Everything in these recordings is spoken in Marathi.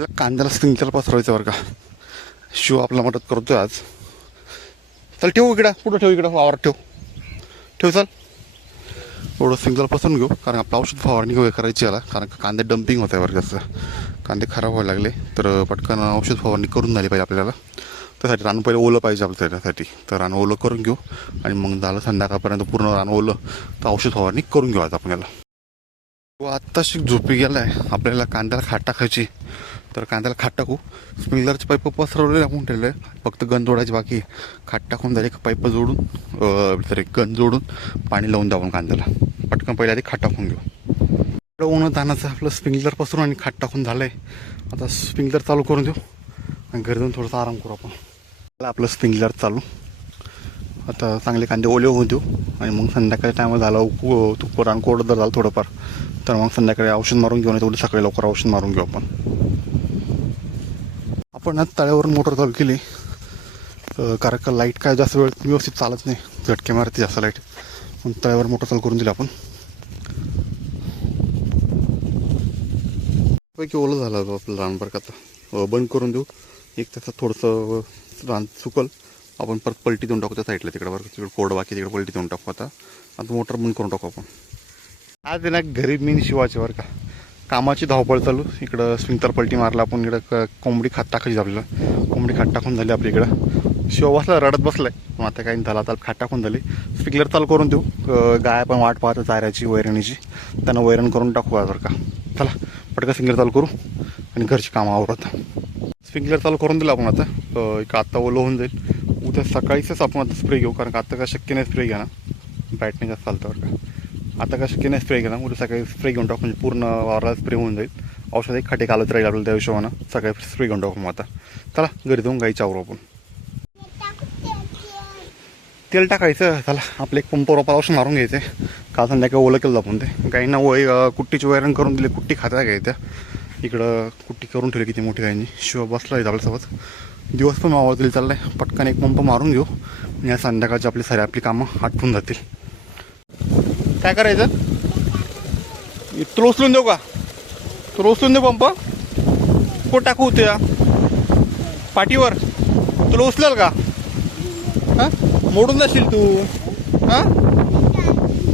आपल्या कांद्याला स्प्रिंकलर पसरवायचं बरं का. शिव आपला मदत करतोय आज. चल ठेवू इकडं, पुढं ठेव, इकडं वावर ठेव ठेव चल. एवढं स्प्रिंकलर पसरून घेऊ कारण आपलं औषध फवारणी वगैरे करायची याला. कारण कांदे डम्पिंग होत आहे बरं कसं, कांदे खराब व्हायला लागले तर पटकन औषध फवारणी करून झाली पाहिजे आपल्याला. त्यासाठी रान पहिलं ओलं पाहिजे आपल्या त्यासाठी. तर रान ओलं करून घेऊ आणि मग झालं संध्याकाळपर्यंत पूर्ण रान ओलं तर औषध फवारणी करून घेऊ आज आपण याला. तो आत्ताशी झोपी गेला आहे. आपल्याला कांद्याला खाट टाकायची, तर कांद्याला खाट टाकू. स्प्रिंकलरचे पाईप पसरवलेले आपण ठेवले आहे, फक्त गन जोडायची बाकी. खाट टाकून झाले पाईप जोडून तरी गन जोडून पाणी लावून द्या आपण कांद्याला. पटकन पहिल्या आधी खाट टाकून घेऊ. ऊन तानाचं आपलं स्प्रिंकलर पसरून आणि खाट टाकून झालं आहे. आता स्प्रिंकलर चालू करून देऊ आणि घरी जाऊन थोडासा आराम करू आपण. आपलं स्प्रिंकलर चालू. आता चांगले कांदे ओले होऊन देऊ आणि मग संध्याकाळी टायम झाला तू रान कोरडं जर झालं थोडंफार तर मग संध्याकाळी औषध मारून घेऊ. नाही तेवढी सकाळी लवकर औषध मारून घेऊ आपण आज तळ्यावरून मोटर चालू केली कारण का लाईट काय जास्त वेळ व्यवस्थित चालत नाही, झटके मारते जास्त लाईट. मग तळ्यावर मोटर चालू करून दिली आपण. पैकी ओलं झालं आपलं रान बरं का. आता बंद करून देऊ. एक तासात थोडंसं रान सुकल, आपण परत पलटी देऊन टाकू त्या साईडला तिकडं बरं. तिकडे कोरडं बाकी तिकडे पलटी देऊन टाकू. आता मोटर बंद करून टाकू आपण. आज आहे ना घरी मीन शिवाचे बरं का. कामाची धावपळ चालू. इकडं स्प्रिंकलर पलटी मारला आपण. इकडं कोंबडी खात टाकायची आपल्याला. कोंबडी खात टाकून झाली आपली. इकडं शिव बसला रडत बसलाय पण आता काही झाला. आता खाट टाकून झाली. स्प्रिंकलर चालू करून देऊ. गाय पण वाट पाहतं चाऱ्याची वैरणीची, त्यांना वैरण करून टाकू आज बरं का. चला पटकन स्प्रिंकलर चालू करू आणि घरची कामं आवरत. स्प्रिंकलर चालू करून दिलं आपण. आता आत्ता ओलं होऊन जाईल. उद्या सकाळीच आपण आता स्प्रे घेऊ कारण आता काय शक्य नाही स्प्रे घ्या ना, बॅटने जास्त चालतं बरं का. आता काय शक्य नाही स्प्रे घ्या ना. उद्या सकाळी स्प्रे घेऊन टाकू म्हणजे पूर्ण वावराला स्प्रे होऊन जाईल. औषध एक खाटे घालत राहील आपल्याला त्या हिशोबानं. सकाळी स्प्रे घेऊन टाकू. मग आता चला घरी जाऊन गाईची आवरू आपण. तेल टाकायचं. चला आपलं एक पंप रोपाला औषध मारून घ्यायचं. काल संध्याकाळी ओलं केलं आपण ते. गाईंना कुट्टीची वैरण करून दिली. कुट्टी खाता घ्यायच्या. इकडं कुट्टी करून ठेवली किती मोठी गायनी. शिव बसला आहे आपल्यासोबत. दिवस पण मावळतील चाललाय. पटकन एक पंप मारून घेऊ आणि संध्याकाळची आपली कामं आटपून जातील. काय करायचं? तुला उचलून देऊ का? तुला उचलून देऊ पंप? कुठं टाकू होते या पाठीवर? तुला उचलेल का? हां मोडून जाशील तू. हां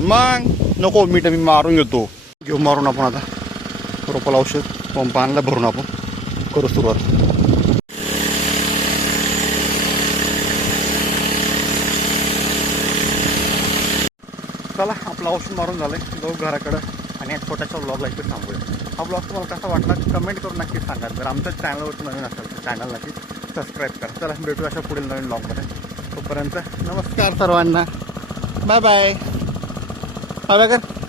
मग नको. मी मारून घेऊ मारून आपण. आता रोपाला औषध पंप आणला भरून आपण करू सुरुवात. चला आपलं औषध मारून झालं आहे. जाऊ घराकडं आणि या छोट्याशा ब्लॉगला इथे थांबूया. हा ब्लॉग तुम्हाला कसा वाटला कमेंट करून नक्की सांगा. जर आमच्या चॅनलवरती नवीन असेल तर चॅनल नक्की सबस्क्राईब करा. चला भेटू अशा पुढील नवीन ब्लॉगमध्ये. तोपर्यंत नमस्कार सर्वांना. Bye bye. बाय बाय कर.